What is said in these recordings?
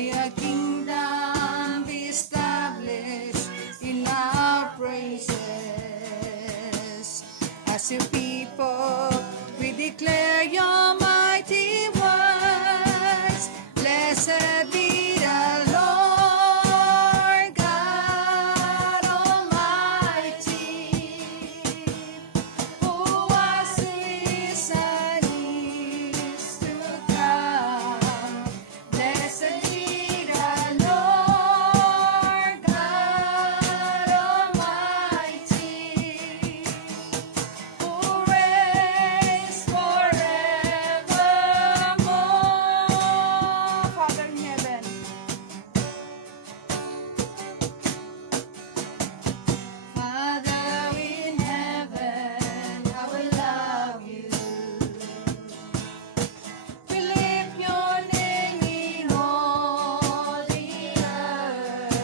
May a kingdom be established in our praises. As your people, we declare your mighty words. Blessed be the Lord God Almighty, who was, who is, and is to come. Blessed be the Lord God Almighty, who reigns forevermore. Father in heaven, Father in heaven, I will love you. We lift your name in all the earth.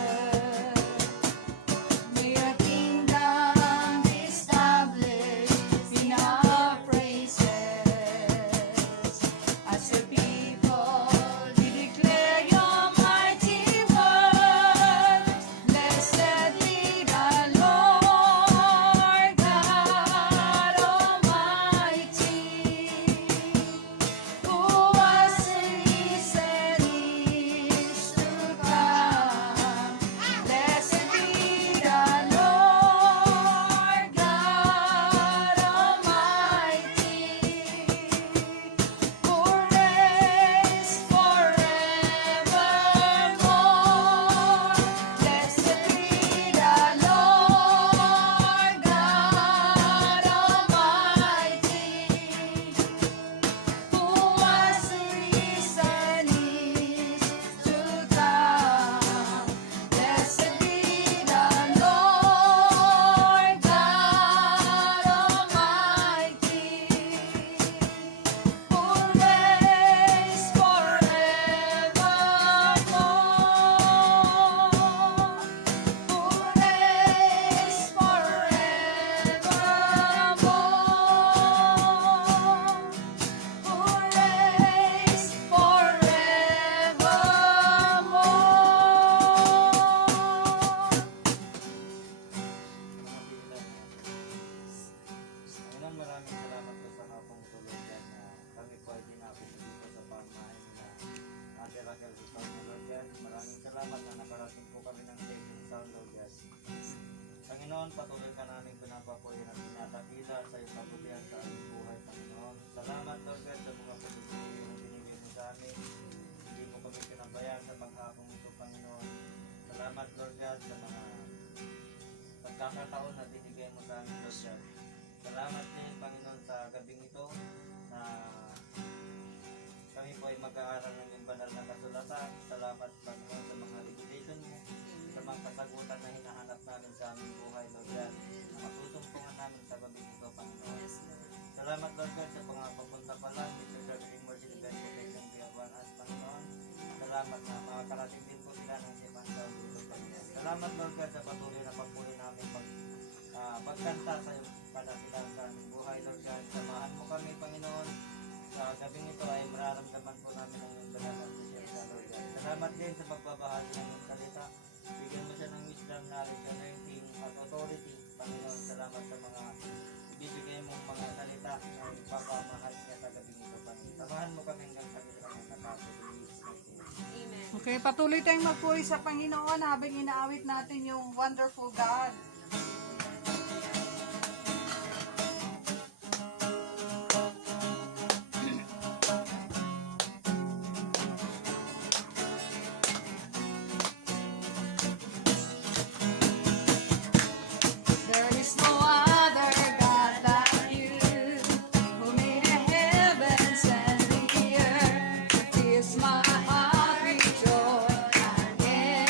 May your kingdom be established in our praises. As your people, we declare your mighty word. Blessed be the Lord God Almighty, who was, is, and is to come. Blessed be the Lord God Almighty, who reigns forevermore. Blessed be the Lord God Almighty, who was, who is, and is to come. Blessed be the Lord God Almighty, who reigns forevermore. Who reigns forevermore. Who reigns forevermore. Panginoon, maraming salamat po sa hapong tulog yan na kami po ay dinapit dito sa pamahain na natira kayo sa Lord God. Maraming salamat na nakarating po kami ng safe and sound, Lord God. Panginoon, patuloy ka namin pinapapuin at pinatakila sa iyong kabutihan sa aming buhay, Panginoon. Salamat, Lord God, sa mga pagkakas na binibigay mo sa amin. Hindi mo kami pinabayaan sa paghapong ito, Panginoon. Salamat, Lord God, sa mga pagkakataon na binigay mo sa amin, Lord God. Salamat din, Panginoon, sa gabing ito na kami po ay mag-aaral ng iyong banal na kasulatan. Salamat, Panginoon, sa mga revelation mo, sa mga kasagutan na hinahanap namin sa aming buhay, Lord God, na matusumpungan namin sa gabing ito, Panginoon. Salamat, Lord God, sa mga papunta pa lang, Mr. Gathering Mercy Divine Protection beyond us, Panginoon. Salamat na makakarating din po sila ng ibang tao dito, Panginoon. Salamat, Lord God, sa patuloy na pagpuli namin pagkanta sa iyong kadakilan sa aming buhay, Lord God. Samahan mo kami, Panginoon. Sa gabing ito ay mararamdaman po namin ang iyong banal na presensya, Lord God. Salamat din sa pagbabahagi ng iyong salita. Bigyan mo siya ng wisdom, knowledge, anointing at authority, Panginoon. Salamat sa mga ibibigay mong mga salita na ipapamahal niya sa gabing ito, Panginoon. Samahan mo kami hanggang sa kanilang natapos. Amen. Okay, patuloy tayong magpuri sa Panginoon habang inaawit natin yung Wonderful God. There is no other God like you, who made the heavens and the earth. Fills my heart with joy unending.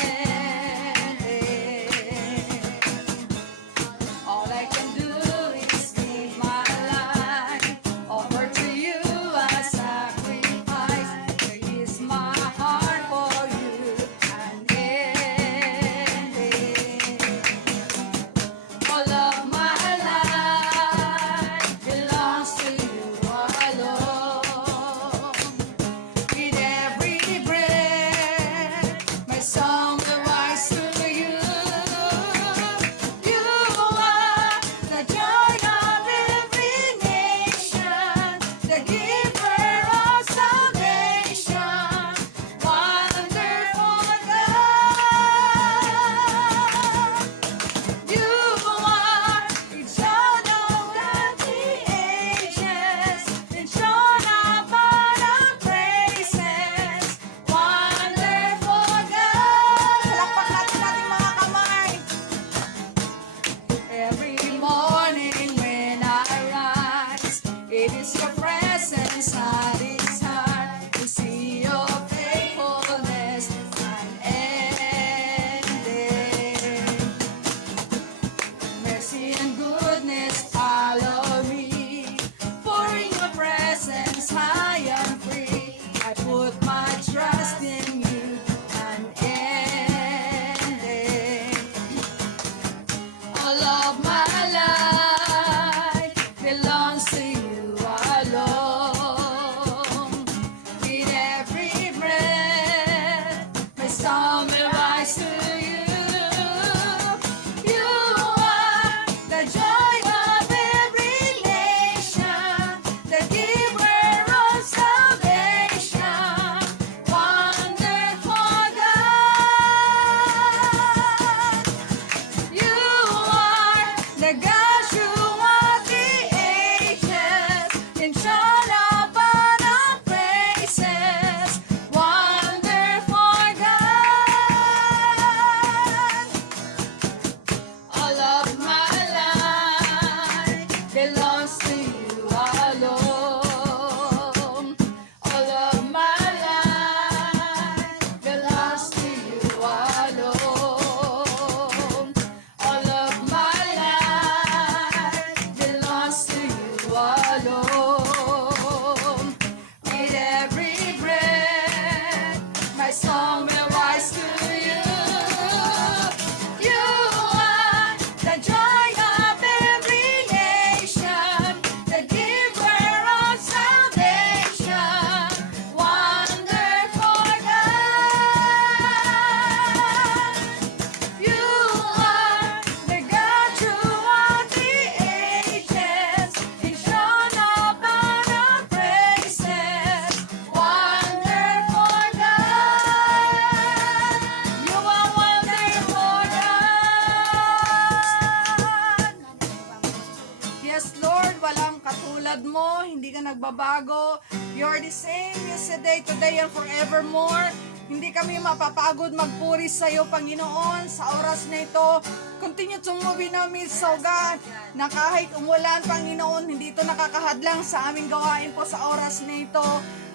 nagbabago. You're the same yesterday, today, and forevermore. Hindi kami mapapagod magpuri sa iyo, Panginoon, sa oras na ito. Continue to move in our midst, oh God, na kahit umulan, Panginoon, hindi ito nakakahadlang sa aming gawain po sa oras na ito.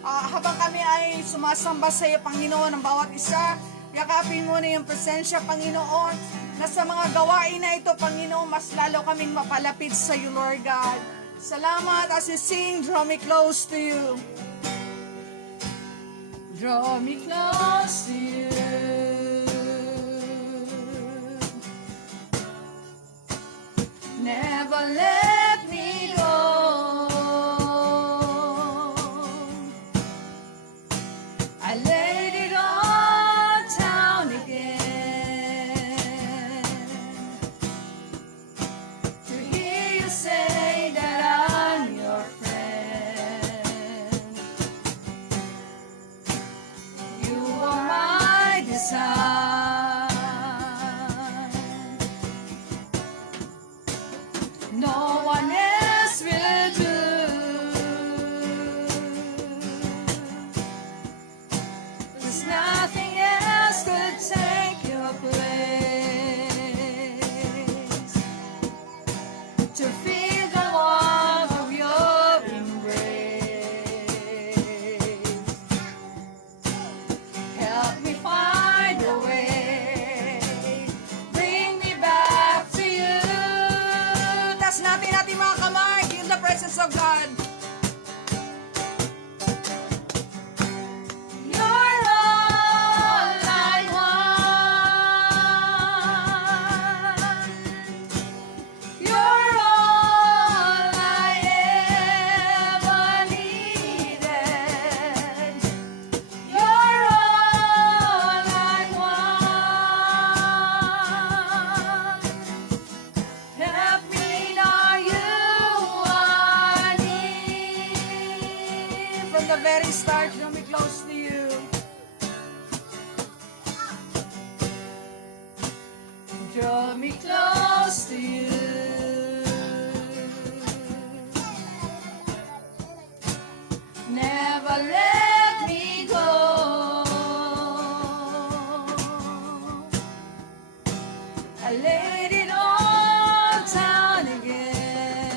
Habang kami ay sumasamba sa iyo, Panginoon, ang bawat isa, yakapin mo na yung presensya, Panginoon, na sa mga gawain na ito, Panginoon, mas lalo kaming mapalapit sa iyo, Lord God. Salamat as you sing, draw me close to you. Draw me close to you. Never let me go. I laid it all down again to hear you say that I'm your friend. You are my desire. No one else will do. There's nothing else could take your place. To feel the warmth of your embrace. Help me find a way. Bring me back to you. Taas natin ating mga kamay in the presence of God. You're all I want. You're all I ever needed. You're all I want. Help me know you are near. From the very start, draw me close to you. Draw me close to you. Never let me go. I laid it all down again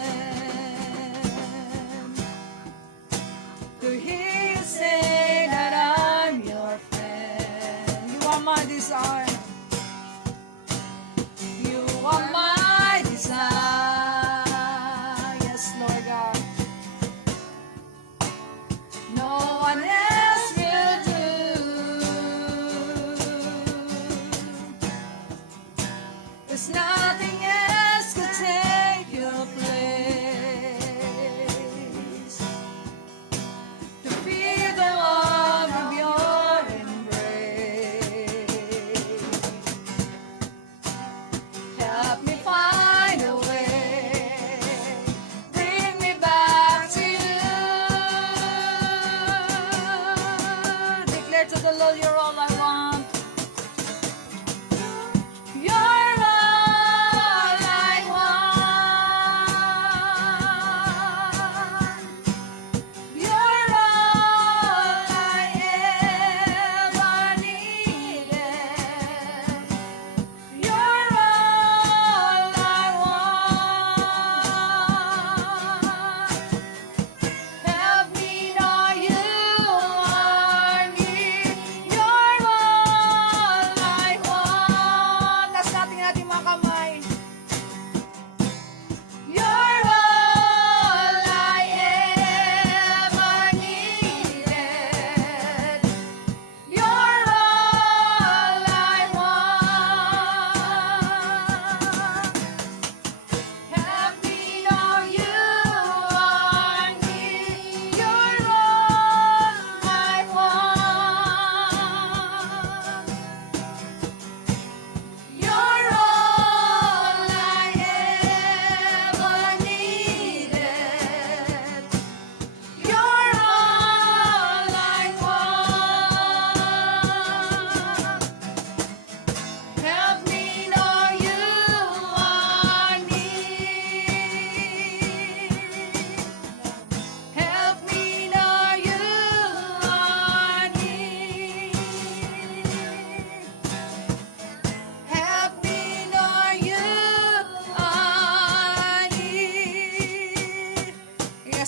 to hear you say that I'm your friend. You are my desire. You are my desire. Yes, Lord God. No one else will do. There's nothing else could take your place. To feel the warmth of your embrace. Help me find a way. Bring me back to you. Declare to the Lord, you're all I want. You're all I want. You're all I ever needed. You're all I want. Help me know you are near. You're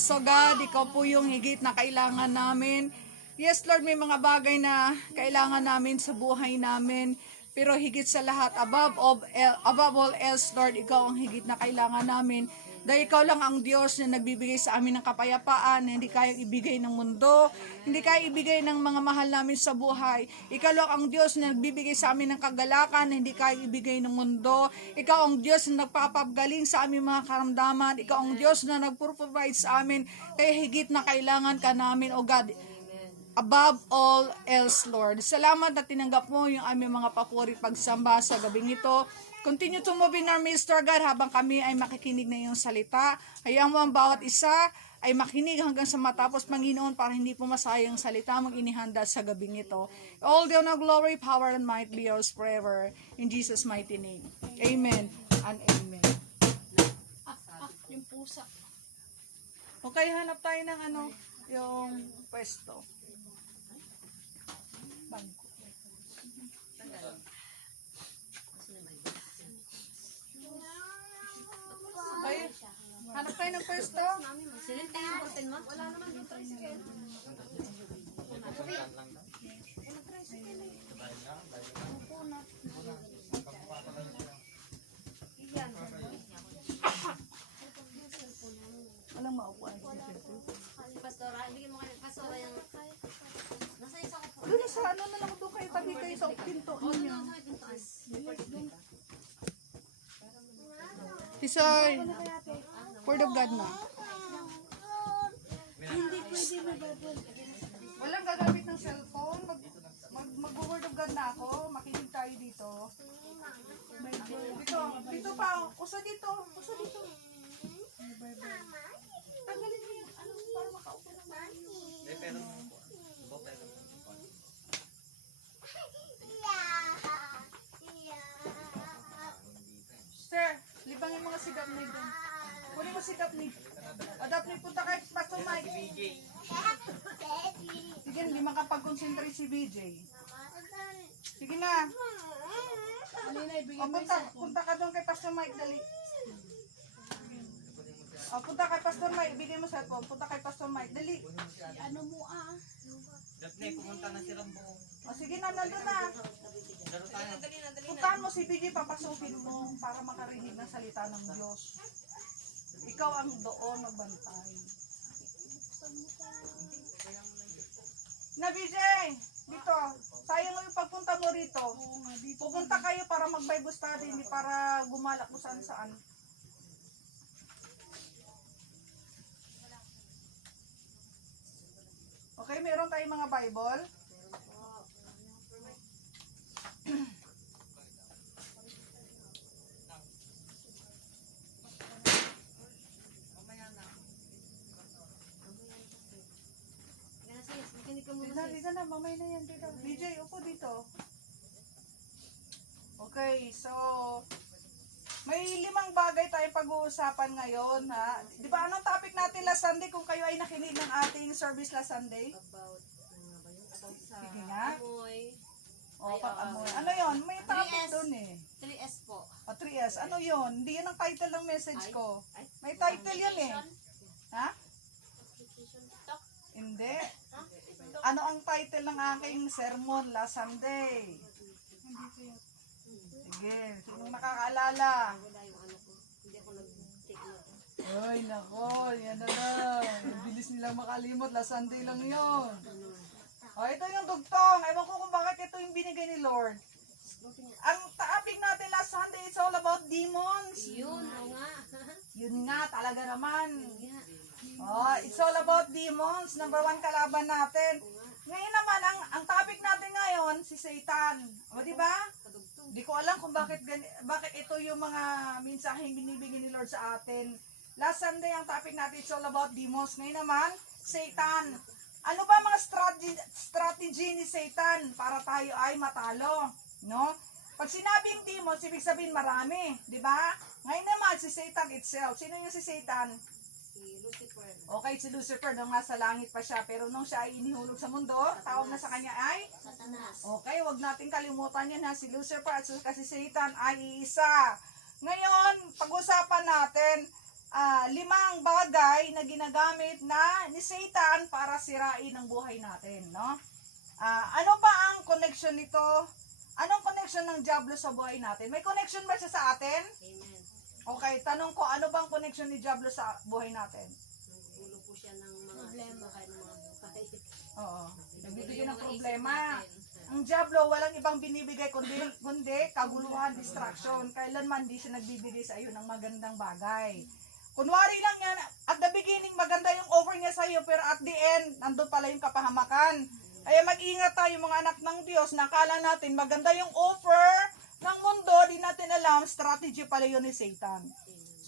Yes, so God, ikaw po yung higit na kailangan namin. Yes, Lord, may mga bagay na kailangan namin sa buhay namin. Pero higit sa lahat, above all else, Lord, ikaw ang higit na kailangan namin. Dahil ikaw lang ang Diyos na nagbibigay sa amin ng kapayapaan na hindi kayang ibigay ng mundo, hindi kayang ibigay ng mga mahal namin sa buhay. Ikaw lang ang Diyos na nagbibigay sa amin ng kagalakan na hindi kayang ibigay ng mundo. Ikaw ang Diyos na nagpapagaling sa aming mga karamdaman. Ikaw ang Diyos na nagpro-provide sa amin. Kaya higit na kailangan ka namin, O God. Above all else, Lord. Salamat na tinanggap mo yung aming mga papuri pagsamba sa gabing ito. Continue to move in our midst, Lord God, habang kami ay makikinig na iyong salita. Hayaan mo ang bawat isa ay makinig hanggang sa matapos, Panginoon, para hindi po masayang salita mong inihanda sa gabing ito. All the honor, glory, power, and might be yours forever. In Jesus' mighty name. Amen and amen. Yung pusa. Okay, hanap tayo ng yung pwesto. Bangko. Okay, hanap tayo ng pwesto. Silent tayo yung bulletin mo? Wala naman yung tricycle. Walang maupuan. Si Pastora, ibigin mo kayo ng Pastora yung... Nasa isa ko po. Doon sa na lang doon kayo, tabi kayo sa pinto ninyo. Nasa may pintuan. Tisoy, word of God na. Hindi pwede mababol. Walang gagamit ng cellphone. Mag-word of God na ako. Makinig tayo dito. Dito pa. Usa dito. Tanggalin mo yan. Para makaupo naman. Pero Sir, libangin mo nga si Daphne doon. Kunin mo si Daphne. Daphne, punta kay Pastor Mike. Sige, hindi makapag-concentrate si BJ. Sige na. Punta ka doon kay Pastor Mike, dali. Punta kay Pastor Mike, ibigay mo sa phone. Punta kay Pastor Mike, dali. Ano mo Daphne, pumunta na silang buo. Sige na, nandun na. Laro tayo. Puntahan mo si BJ, papasukin mo para makarinig ng salita ng Diyos. Ikaw ang doon nagbantay. Na BJ, dito. Sayang mo yung pagpunta mo rito. Pupunta kayo para mag-Bible study, hindi para gumalak mo saan saan. Okay, meron tayong mga Bible. Dito na, mamay na yan dito. BJ, upo dito. Okay, so may 5 bagay tayong pag-uusapan ngayon, ha? Di ba anong topic natin last Sunday kung kayo ay nakinig ng ating service last Sunday? About sa Sige nga. amoy. Pag-amoy. Ano yon? May topic 3S. doon eh. 3S po. 3S. Ano yon? Hindi yun ang title ng message ko. May title yun eh. Ha? Hindi. Ano ang title ng aking sermon last Sunday? Sige, sinong nakakaalala? Wala yung ano ko. Hindi ako nag-take note. Ay, nako, yan na lang. Ang bilis nilang makalimot, last Sunday lang yun. Ito yung dugtong. Ewan ko kung bakit ito yung binigay ni Lord. Ang topic natin last Sunday is all about demons. Yun, oo nga. Yun nga, talaga naman. Yeah. It's all about demons. Number 1 kalaban natin. Ngayon naman, ang topic natin ngayon, si Satan. O, di ba? Di ko alam kung bakit ito yung mga mensaheng binibigay ni Lord sa atin. Last Sunday, ang topic natin, it's all about demons. Ngayon naman, Satan. Ano ba mga strategy ni Satan para tayo ay matalo? No? Pag sinabing demons, ibig sabihin marami. Di ba? Ngayon naman, si Satan itself. Sino yung si Satan? Si Lucifer. Okay, si Lucifer, nung nasa langit pa siya, pero nung siya ay inihulog sa mundo, tawag na sa kanya ay? Satanas. Okay, wag natin kalimutan yan ha, si Lucifer at si Satan ay iisa. Ngayon, pag-usapan natin, limang bagay na ginagamit na ni Satan para sirain ang buhay natin, no? Ano ba ang connection nito? Anong connection ng Diablo sa buhay natin? May connection ba siya sa atin? Amen. Okay, tanong ko, ano bang connection ni Diablo sa buhay natin? Naggugulo po siya ng mga buhay ng mga buhay. Oo. Nagbibigay ng Yung mga problema. isip natin. Ang Diablo, walang ibang binibigay kundi kaguluhan, distraction. Kailanman di siya nagbibigay sa iyo ng magandang bagay. Kunwari lang yan, at the beginning, maganda yung offer niya sa iyo, pero at the end, nandun pala yung kapahamakan. Kaya mag-ingat tayo mga anak ng Diyos, nakala natin maganda yung offer ng mundo, di natin alam, strategy pala yun ni Satan.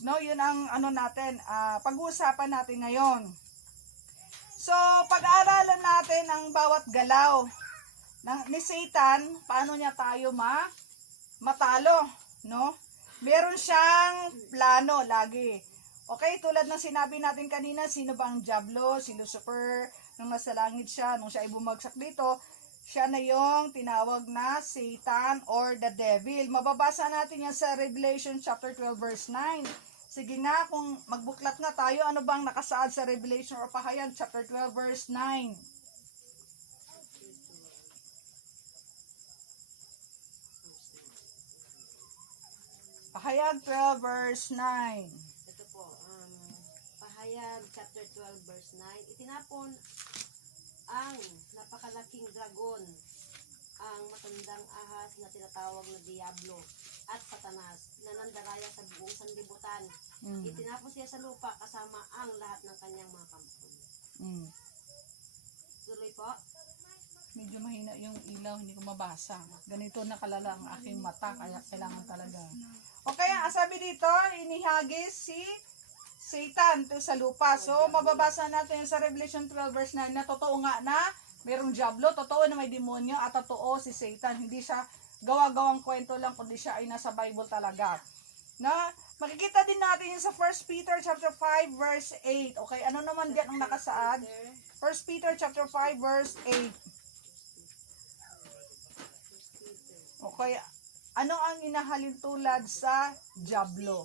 No, yun ang natin, pag-uusapan natin ngayon. So, pag-aaralan natin ang bawat galaw ni Satan, paano niya tayo matalo, no? Meron siyang plano lagi. Okay, tulad ng sinabi natin kanina, sino ba ang Diablo? Si Lucifer, nung nasa langit siya, nung siya ay bumagsak dito, siya na yung tinawag na Satan or the Devil. Mababasa natin yan sa Revelation chapter 12 verse 9. Sige nga, kung magbuklat nga tayo, ano bang nakasaad sa Revelation or Pahayag chapter 12 verse 9? Pahayag 12 verse 9. Ito po, Pahayag chapter 12 verse 9. Itinapon ang napakalaking dragon, ang matandang ahas na tinatawag na Diablo at Satanas, na nandaraya sa buong sanlibutan. Itinapon siya sa lupa kasama ang lahat ng kanyang mga kampon. Tuloy po. Medyo mahina yung ilaw, hindi ko mabasa. Ganito nakalala ang aking mata, kaya kailangan talaga. O kaya, sabi dito, inihagis si Satan to sa lupa. So, mababasa natin sa Revelation 12 verse 9 na totoo nga na mayroong Diablo, totoo na may demonyo, at totoo si Satan. Hindi siya gawa-gawang kwento lang, kundi siya ay nasa Bible talaga. Na, makikita din natin yun sa 1 Peter chapter 5 verse 8. Okay, ano naman diyan ang nakasaad? 1 Peter chapter 5 verse 8. Okay, ano ang inahalin tulad sa Diablo?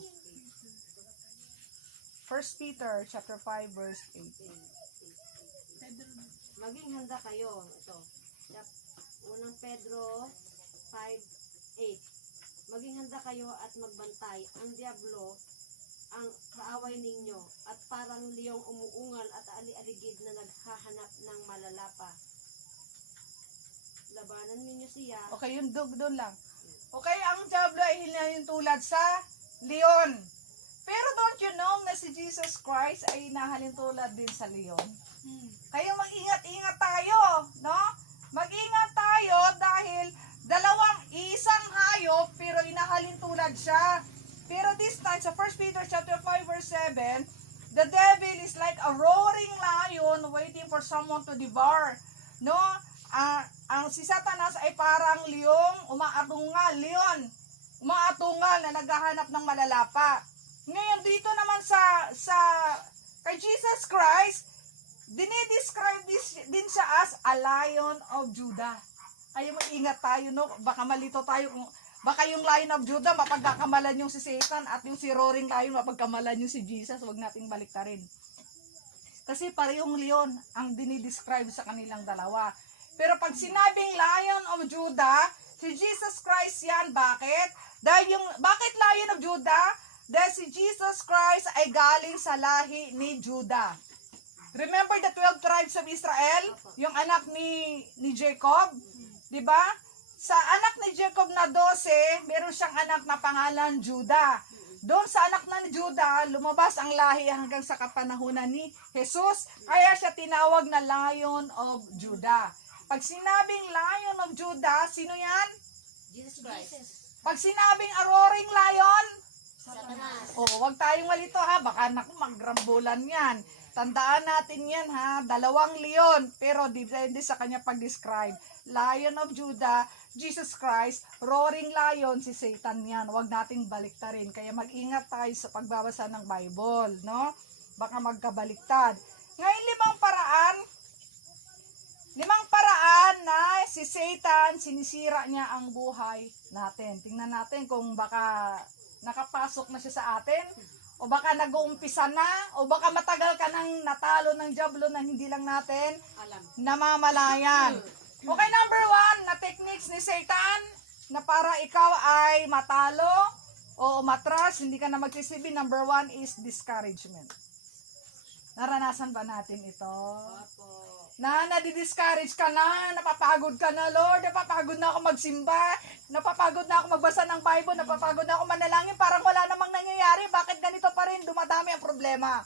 1 Peter chapter 5 verse 8. Maging handa kayo. Ito. Unang Pedro 5:8. Maging handa kayo at magbantay. Ang Diablo, ang kaaway ninyo, at parang liyong umuungal at ali-aligid na naghahanap ng malalapa. Labanan ninyo siya. Okay, yung doon lang. Okay, ang Diablo ay hinalin tulad sa leon. Pero don't you know na si Jesus Christ ay nahalin tulad din sa leon? Kaya mag-ingat-ingat tayo, no? Mag-ingat tayo dahil isang hayop pero inahalin tulad siya. Pero this time sa 1 Peter chapter 5 verse 7, the devil is like a roaring lion waiting for someone to devour. No? Ang si Satanas ay parang leon umaatungal na naghahanap ng malalapa. Ngayon dito naman sa kay Jesus Christ, dinidescribe din siya as a Lion of Judah. Kaya mag-ingat tayo, no? Baka malito tayo kung baka yung Lion of Judah mapagkakamalan yung si Satan at yung si Roaring Lion mapagkamalan yung si Jesus. Huwag nating baliktarin. Kasi parehong leon ang dinidescribe sa kanilang dalawa. Pero pag sinabing Lion of Judah, si Jesus Christ yan. Bakit? Bakit Lion of Judah? Dahil si Jesus Christ ay galing sa lahi ni Judah. Remember the 12 tribes of Israel? Yung anak ni Jacob? Diba? Sa anak ni Jacob na 12, meron siyang anak na pangalan Judah. Doon sa anak na ni Judah, lumabas ang lahi hanggang sa kapanahunan ni Jesus. Kaya siya tinawag na Lion of Judah. Pag sinabing Lion of Judah, sino yan? Jesus Christ. Pag sinabing a roaring lion, Satanas. wag tayong malito ha, baka magrambulan yan. Tandaan natin yan ha, 2 leon, pero depende sa kanya pag-describe. Lion of Judah, Jesus Christ, roaring lion, si Satan yan. Huwag nating baliktarin. Kaya mag-ingat tayo sa pagbabasa ng Bible, no? Baka magkabaliktad. Ngayon, 5 paraan na si Satan, sinisira niya ang buhay natin. Tingnan natin kung baka nakapasok na siya sa atin O baka nag-uumpisa na? O baka matagal ka nang natalo ng Diablo na hindi lang natin Alam. namamalayan. Okay, number 1, na techniques ni Satan na para ikaw ay matalo o matras, hindi ka na magsisibi. Number 1 is discouragement. Naranasan ba natin ito? Opo. Na nadi-discourage ka na, napapagod ka na, Lord, napapagod na ako magsimba, napapagod na ako magbasa ng Bible, napapagod na ako manalangin, parang wala namang nangyayari, bakit ganito pa rin, dumadami ang problema.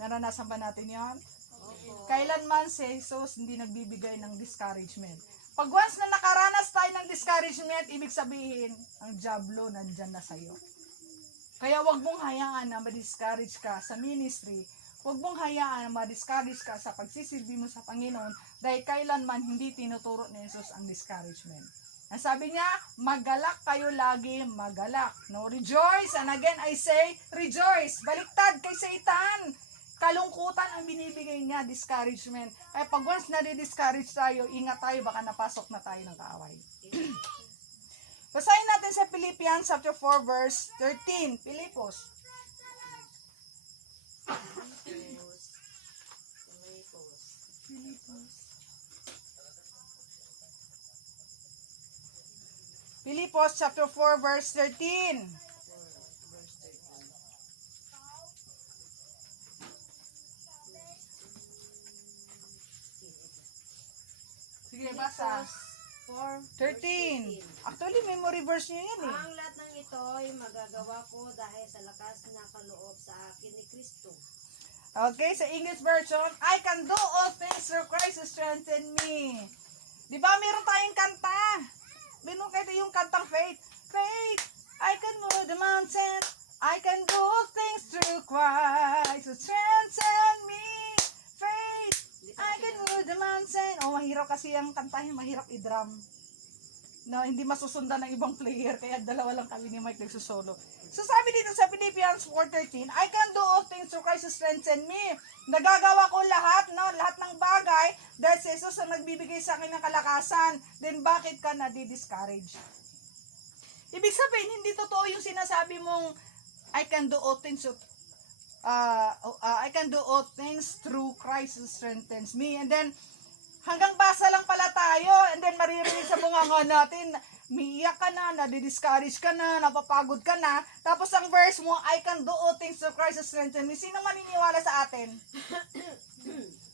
Naranasan ba natin yan? Opo. Kailanman si Jesus hindi nagbibigay ng discouragement. Pag once na nakaranas tayo ng discouragement, ibig sabihin, ang Diablo nandyan na sa'yo. Kaya wag mong hayaan na ma-discourage ka sa ministry. Huwag mong hayaan na ma-discourage ka sa pagsisilbi mo sa Panginoon dahil kailanman hindi tinuturo ni Jesus ang discouragement. Ang sabi niya, magalak kayo lagi, magalak. No, rejoice. And again, I say, rejoice. Baliktad kay Satan. Kalungkutan ang binibigay niya, discouragement. Ay pag once na-discourage tayo, ingat tayo, baka napasok na tayo ng kaaway. Basahin natin sa Philippians chapter 4 verse 13. Pilipos. Pilipos chapter 4 verse 13. Sige, basa. 13. Actually, memory verse niyo yan eh. Ang lahat ng ito ay magagawa ko dahil sa lakas na kaloob sa akin ni Kristo. Okay, sa English version, I can do all things through Christ who strengthen me. Di ba meron tayong kanta? Binukay yung kantang faith. Faith, I can move the mountain. I can do all things through Christ who strengthen me. Faith, I can move the mountain. Oh, mahirap kasi ang kantahin, mahirap i-drum. No, hindi masusundan ng ibang player, kaya dalawa lang kami ni Mike nagsusolo. So sabi dito sa Philippians 4:13, I can do all things through Christ who strengthen me. Nagagawa ko lahat, no, lahat ng bagay dahil si Jesus ang nagbibigay sa akin ng kalakasan. Then bakit ka na-discourage? Ibig sabihin, hindi totoo yung sinasabi mong I can do all things I can do all things through Christ who strengthens me. And then hanggang basa lang pala tayo, and then maririnig sa bunganga natin, miiyak ka na, nadi-discourage ka na, napapagod ka na, tapos ang verse mo, I can do all things through Christ who strengthens me. Sino maniniwala sa atin?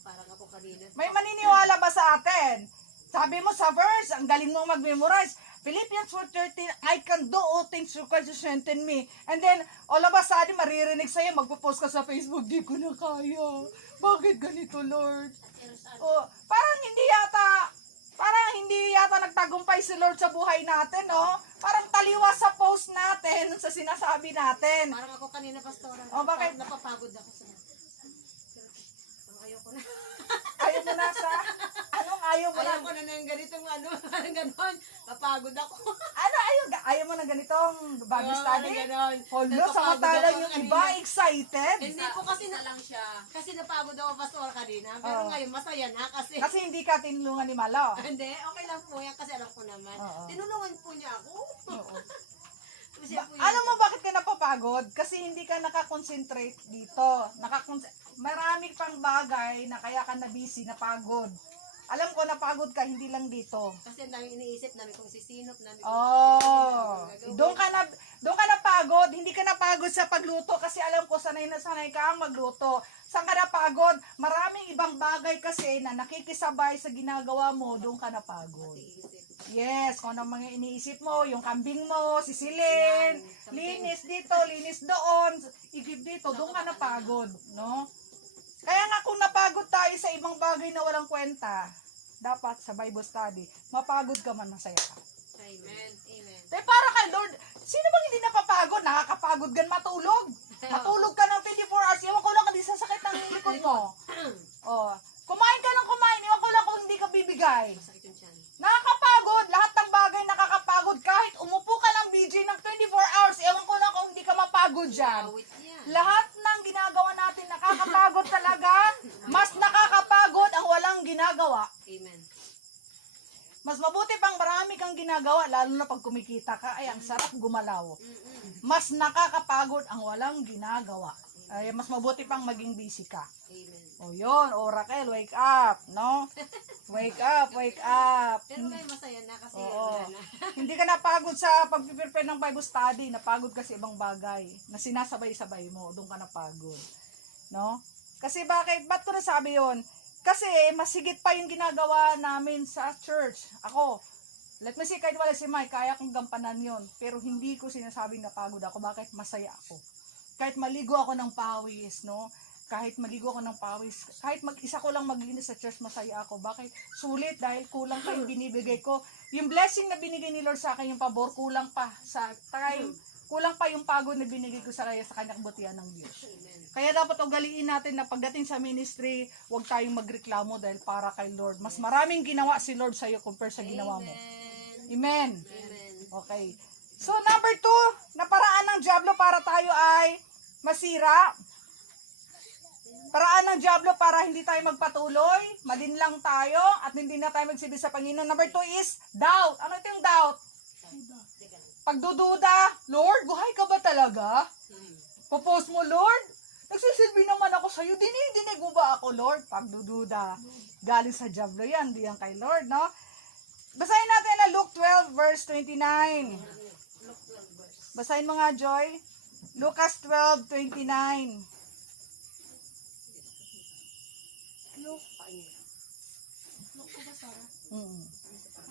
Parang ako kanina. May maniniwala ba sa atin? Sabi mo sa verse, ang galing mo mag-memorize. Philippians 4:13, I can do all things through Christ who strengthens me. And then, all of a sudden, maririnig sa'yo, magpo-post ka sa Facebook, di ko na kaya. Bakit ganito, Lord? Oh, parang hindi yata nagtagumpay si Lord sa buhay natin, no? Parang taliwas sa post natin, sa sinasabi natin. Parang ako kanina, Pastora. Oh, bakit? Napapagod ako sa... Parang ayoko na. Ayaw mo na sa... Anong ayaw mo na? Ayoko na ng ganitong ano, parang ganon. Napagod ako. Ano ayaw mo na ganitong Bible study? Ganon. Hold samantalang yung iba excited. Hindi po kasi na lang siya. Kasi napagod ako, Pastor, kanina. Pero Oo. ngayon, masaya na kasi... Kasi hindi ka tinulungan ni Malo. Hindi, okay lang po yan kasi alam ko naman. Oo. Tinulungan po niya ako. Oo. Kasi po Alam mo bakit ka napapagod? Kasi hindi ka nakakonsentrate dito. Marami pang bagay na kaya ka na busy, napagod. Alam ko napagod ka, hindi lang dito. Kasi ang daming iniisip namin kung sisinop namin. Oh, doon ka na pagod, hindi ka napagod sa pagluto kasi alam ko sanay na sanay ka ang magluto. Saan ka napagod? Maraming ibang bagay kasi na nakikisabay sa ginagawa mo, doon ka napagod. Yes, kung ano mga iniisip mo, yung kambing mo, sisilin, linis dito, linis doon, igib dito, doon ka napagod, no? Kaya nga kung napagod tayo sa ibang bagay na walang kwenta, dapat sa Bible study, mapagod ka man, masaya ka. Amen. Amen. Eh para kay Lord, sino bang hindi napapagod? Nakakapagod gan matulog. Matulog ka ng 24 hours, iwan ko lang hindi sasakit ang likod mo. Oh, kumain ka ng kumain, iwan ko lang kung hindi ka bibigay. Masakit yung tiyan. Nakakapagod, lahat ng bagay nakakapagod. Kahit umupo ka lang BJ ng 24 hours, ewan ko lang kung hindi ka mapagod dyan. Awit yan. Lahat ng ginagawa natin nakakapagod talaga. Mas nakakapagod ang walang ginagawa. Amen. Mas mabuti pang marami kang ginagawa, lalo na pag kumikita ka, ay ang sarap gumalaw. mas nakakapagod ang walang ginagawa. Ay, mas mabuti pang maging busy ka. Amen. O yun, o Raquel, wake up, no? Wake up, wake up. Pero ngayon masaya na kasi Oo. wala na. Hindi ka napagod sa pag-prepare ng Bible study, napagod ka sa ibang bagay na sinasabay-sabay mo, doon ka napagod. No? Kasi bakit? Ba't ko nasabi yun? Kasi masigit pa yung ginagawa namin sa church. Ako, let me see, kahit wala si Mike, kaya kong gampanan yon. Pero hindi ko sinasabing napagod ako. Bakit? Masaya ako. Kahit maligo ako ng pawis, no? Kahit maligo ako ng pawis, kahit mag-isa ko lang maglinis sa church, masaya ako. Bakit? Sulit dahil kulang pa yung binibigay ko. Yung blessing na binigay ni Lord sa akin, yung pabor, kulang pa sa time, kulang pa yung pagod na binigay ko sa kanyang kabutihan ng Diyos. Amen. Kaya dapat ugaliin natin na pagdating sa ministry, huwag tayong magreklamo dahil para kay Lord. Mas maraming ginawa si Lord sa'yo compare sa ginawa mo. Amen. Amen. Okay. So, number 2, na paraan ng diablo para tayo ay masira. Paraan ng diablo para hindi tayo magpatuloy, malinlang tayo, at hindi na tayo magsibi sa Panginoon. Number 2 is doubt. Ano ito yung doubt? Teka lang. Pagdududa. Lord, buhay ka ba talaga? Popost mo, Lord? Nagsisilbi naman ako sa'yo. Dinidinig mo ba ako, Lord? Pagdududa. Galing sa diablo yan. Di yan kay Lord, no? Basahin natin na Luke 12 verse 29. Basahin mo nga, Joy. Lucas 12:29. Luke ko ba, Sarah?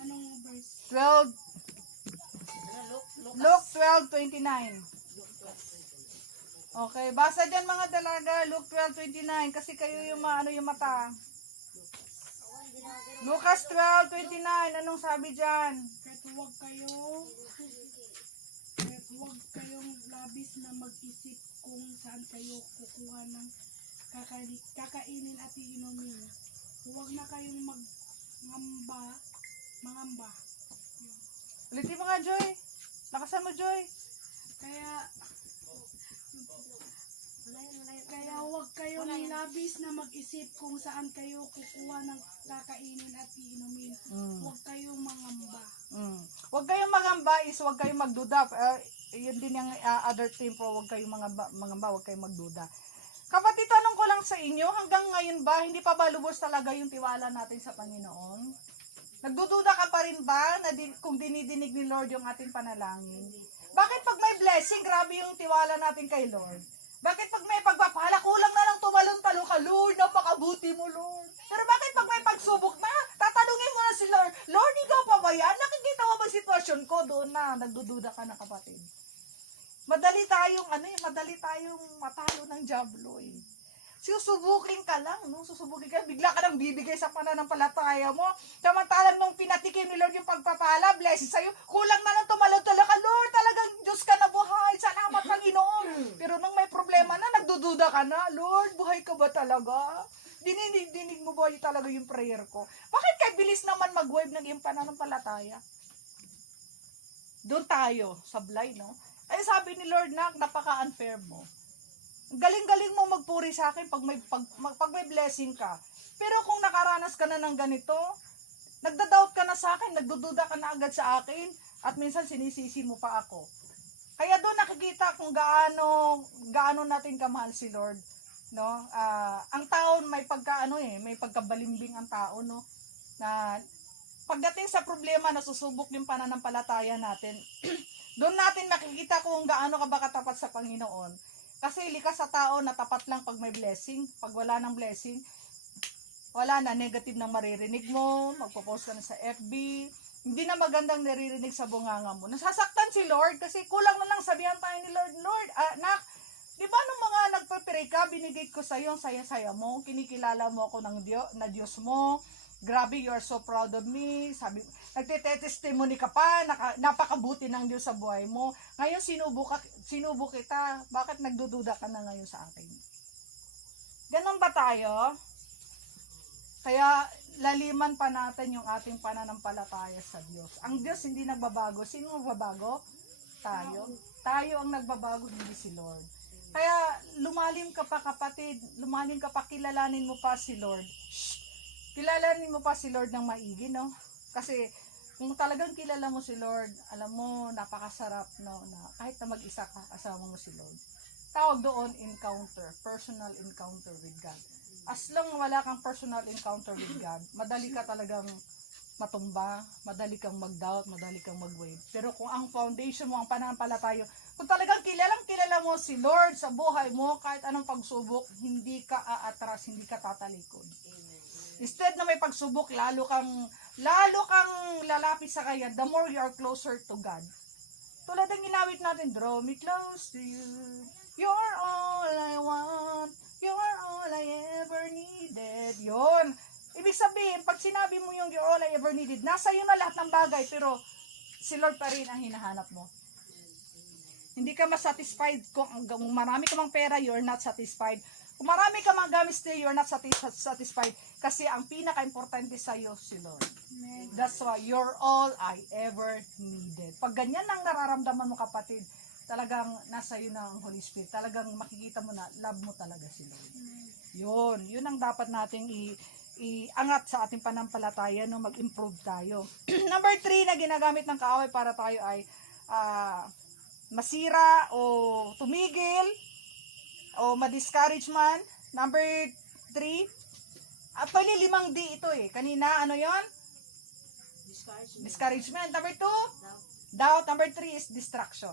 Anong verse? 12, Ano, Luke 12:29. Okay, basa dyan mga dalaga, Luke 12:29, kasi kayo yung maano yung mata. Lucas 12:29, anong sabi dyan? Kahit huwag kayong labis na mag-isip kung saan kayo kukuha ng kakainin at iinumin. Huwag na kayong mangamba. Ulitin mo nga, Joy. Lakasan mo, Joy. Kaya huwag kayong labis na mag-isip kung saan kayo kukuha ng kakainin at iinumin. Huwag kayong mangamba. Huwag kayong magamba is huwag kayong magduda. Yun din yung other team po, huwag kayong mangamba, huwag kayong magduda. Kapatid, tanong ko lang sa inyo, hanggang ngayon ba, hindi pa ba lubos talaga yung tiwala natin sa Panginoon? Nagdududa ka pa rin ba na kung dinidinig ni Lord yung ating panalangin? Bakit pag may blessing, grabe yung tiwala natin kay Lord? Bakit pag may pagpapala, kulang na lang tumalon-talon ka, Lord, napakabuti mo, Lord. Pero bakit pag may pagsubok na, tatanungin mo na si Lord, Lord, ikaw pa ba yan? Nakikita mo ba sitwasyon ko? Doon na, nagdududa ka na, kapatid. Madali tayong matalo ng diablo eh. Susubukin ka lang, no? Susubukin ka, bigla ka nang bibigay sa pananampalataya mo. Samantalang nung pinatikim ni Lord yung pagpapala, blessing sa'yo, kulang na lang tumalon-talon ka, Lord, talagang Diyos ka na buhay, salamat Panginoon. Pero nung may problema na, nagdududa ka na, Lord, buhay ka ba talaga? Dinig mo ba talaga yung prayer ko? Bakit kahit bilis naman mag-wave ng iyong pananampalataya? Doon tayo, sablay, no? Ay sabi ni Lord, napaka-unfair mo. Galing-galing mo magpuri sa akin pag may blessing ka. Pero kung nakaranas ka na ng ganito, nagda-doubt ka na sa akin, nagdududa ka na agad sa akin, at minsan sinisisi mo pa ako. Kaya doon nakikita kung gaano natin kamahal si Lord, no? Ang tao may may pagkabalimbing ang tao, no? Na pagdating sa problema, nasusubok yung pananampalataya natin. Doon natin makikita kung gaano ka ba katapat sa Panginoon. Kasi likas sa tao na tapat lang pag may blessing. Pag wala ng blessing, wala na, negative nang maririnig mo, magpo-post ka na sa FB, hindi na magandang naririnig sa bunganga mo. Nasasaktan si Lord kasi kulang na lang sabihan tayo ni Lord, Lord, anak, di ba nung mga nagpe-pray ka, binigay ko sa iyo ang saya-saya mo, kinikilala mo ako ng Diyos mo, grabe, you are so proud of me. Sabi, nagte-testimony ka pa, napakabuti ng Diyos sa buhay mo. Ngayon, sinubo kita. Bakit nagdududa ka na ngayon sa akin? Ganon ba tayo? Kaya, laliman pa natin yung ating pananampalataya sa Diyos. Ang Diyos hindi nagbabago. Sino magbabago? Tayo. Tayo ang nagbabago, hindi si Lord. Kaya, lumalim ka pa, kapatid. Lumalim ka pa, kilalanin mo pa si Lord. Kilalanin mo pa si Lord ng maigi, no? Kasi Kung talagang kilala mo si Lord, alam mo, napakasarap, no, na kahit na mag-isa ka, asama mo si Lord. Tawag doon, encounter, personal encounter with God. As long wala kang personal encounter with God, madali ka talagang matumba, madali kang mag-doubt, madali kang mag-wave. Pero kung ang foundation mo, ang pananampalataya, kung talagang kilala mo si Lord sa buhay mo, kahit anong pagsubok, hindi ka aatras, hindi ka tatalikod. Instead na may pagsubok, lalo kang lalapit sa kanya, the more you are closer to God. Tulad ng ginawit natin, draw me close to you. You're all I want. You're all I ever needed. Yon. Ibig sabihin, pag sinabi mo yung you're all I ever needed, nasa iyo na lahat ng bagay, pero si Lord pa rin ang hinahanap mo. Hindi ka masatisfied kung marami ka mang pera, you're not satisfied. Kung marami ka mang gamit still, you're not satisfied. Kasi ang pinaka-importante sa iyo, si Lord. That's why you're all I ever needed. Pag ganyan ang nararamdaman mo, kapatid, talagang nasa iyo na ang Holy Spirit. Talagang makikita mo na love mo talaga si Lord. Yun ang dapat nating iangat sa ating panampalataya, no, mag-improve tayo. Number 3 na ginagamit ng kaaway para tayo ay masira o tumigil o ma-discourage man. Number 3, actually 5 D ito eh. Kanina, ano yon? Discouragement. Number 2, doubt. Number 3 is distraction.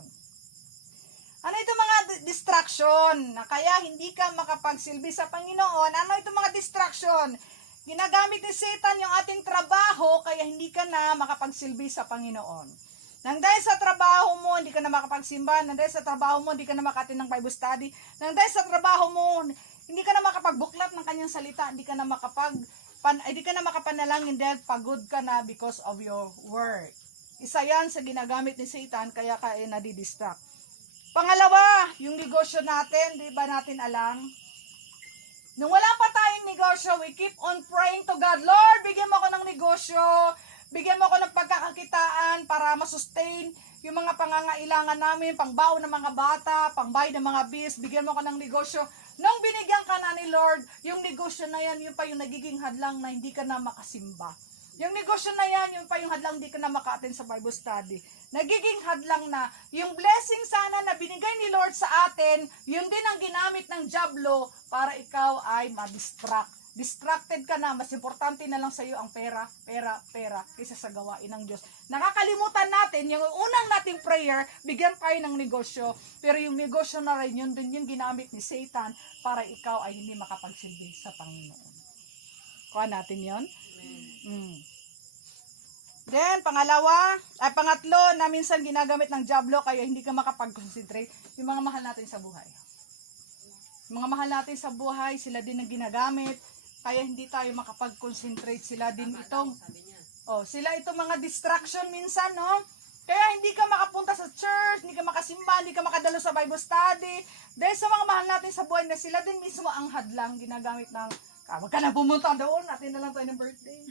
Ano ito mga distraction na kaya hindi ka makapagsilbi sa Panginoon? Ano ito mga distraction? Ginagamit ni Satan yung ating trabaho kaya hindi ka na makapagsilbi sa Panginoon. Nang dahil sa trabaho mo, hindi ka na makapagsimba. Nang dahil sa trabaho mo, hindi ka na makatin ng Bible study. Nang dahil sa trabaho mo, hindi ka na makapagbuklat ng kanyang salita. Hindi ka na makapanalangin dahil pagod ka na because of your work. Isa yan sa ginagamit ni Satan kaya ka nadidistract. Pangalawa, yung negosyo natin, di ba natin alam? Nung wala pa tayong negosyo, we keep on praying to God, Lord, bigyan mo ako ng negosyo, bigyan mo ako ng pagkakakitaan para masustain yung mga pangangailangan namin, pangbaon ng mga bata, pangbayad ng mga bills, bigyan mo ako ng negosyo. Nung binigyan ka na ni Lord, yung negosyo na yan, yun pa yung nagiging hadlang na hindi ka na makasimba. Yung negosyo na yan, yung pa yung hadlang hindi ka na maka-attend sa Bible study. Nagiging hadlang na yung blessing sana na binigay ni Lord sa atin, yun din ang ginamit ng dyablo para ikaw ay ma-distract. Distracted ka na, mas importante na lang sa iyo ang pera kaysa sa gawain ng Diyos. Nakakalimutan natin, yung unang nating prayer, bigyan tayo ng negosyo, pero yung negosyo na rin, yun din yung ginamit ni Satan para ikaw ay hindi makapagsilbi sa Panginoon. Kuha natin yun? Then, pangatlo na minsan ginagamit ng dyablo kaya hindi ka makapag-concentrate, yung mga mahal natin sa buhay. Yung mga mahal natin sa buhay, sila din ang ginagamit, kaya hindi tayo makapag-concentrate. Sila din itong, sila itong mga distraction minsan, no? Kaya hindi ka makapunta sa church, hindi ka makasimba, hindi ka makadalo sa Bible study, dahil sa mga mahal natin sa buhay na sila din mismo ang hadlang ginagamit ng wag ka na pumunta doon, natin na lang tayo ng birthday.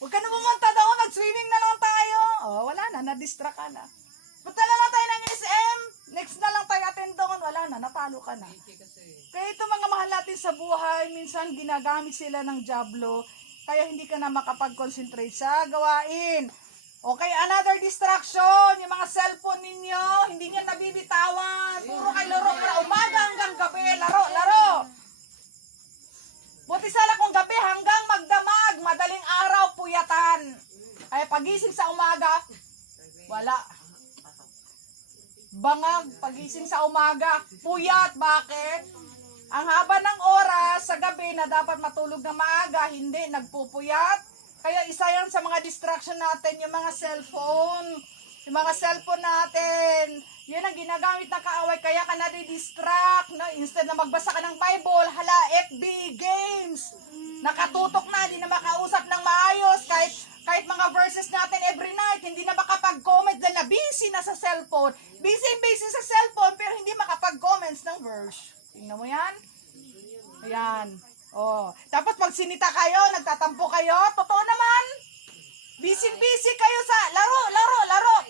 Huwag ka na pumunta doon, mag-swimming na lang tayo. Wala na, na-distract ka na. Punta na lang tayo ng SM, next na lang tayo attend doon, wala na, natalo ka na. Kaya ito mga mahal natin sa buhay, minsan ginagamit sila ng dyablo, kaya hindi ka na makapag-concentrate sa gawain. Okay, another distraction, yung mga cellphone ninyo, hindi nyo nabibitawan, puro kayo laro, umaga hanggang gabi, laro. Buti sana kung gabi hanggang magdamag, madaling araw, puyatan. Ay pagising sa umaga, wala. Bangag, pagising sa umaga, puyat. Bakit? Ang haba ng oras sa gabi na dapat matulog na maaga, hindi, nagpupuyat. Kaya isa yan sa mga distraction natin, yung mga cellphone. Yung mga cellphone natin, yun ang ginagamit na kaaway, kaya ka nadi-distract, no? Instead na magbasa ka ng Bible, hala, FB, games, nakatutok na, hindi na makausap ng maayos, kahit mga verses natin every night, hindi na makapag-comment dahil na busy na sa cellphone, busy sa cellphone, pero hindi makapag-comments ng verse. Tingnan mo yan? Ayan. Tapos pag sinita kayo, nagtatampo kayo, totoo naman, busy kayo sa laro.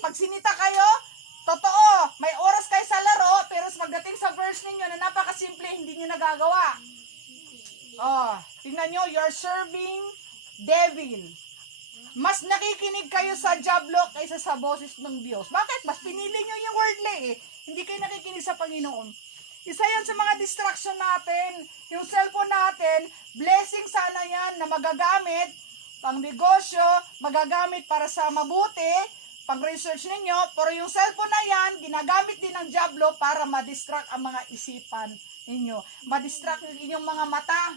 Pag sinita kayo, totoo, may oras kayo sa laro, pero pagdating sa verse ninyo na napakasimple, hindi nyo nagagawa. Tingnan nyo, you're serving devil. Mas nakikinig kayo sa Diablo kaysa sa boses ng Diyos. Bakit? Mas pinili nyo yung worldly eh. Hindi kayo nakikinig sa Panginoon. Isa yan sa mga distraction natin. Yung cellphone natin, blessing sana yan na magagamit pang negosyo, magagamit para sa mabuti, pang research ninyo, pero yung cellphone na yan, ginagamit din ng Diablo para ma-distract ang mga isipan ninyo. Ma-distract yung inyong mga mata.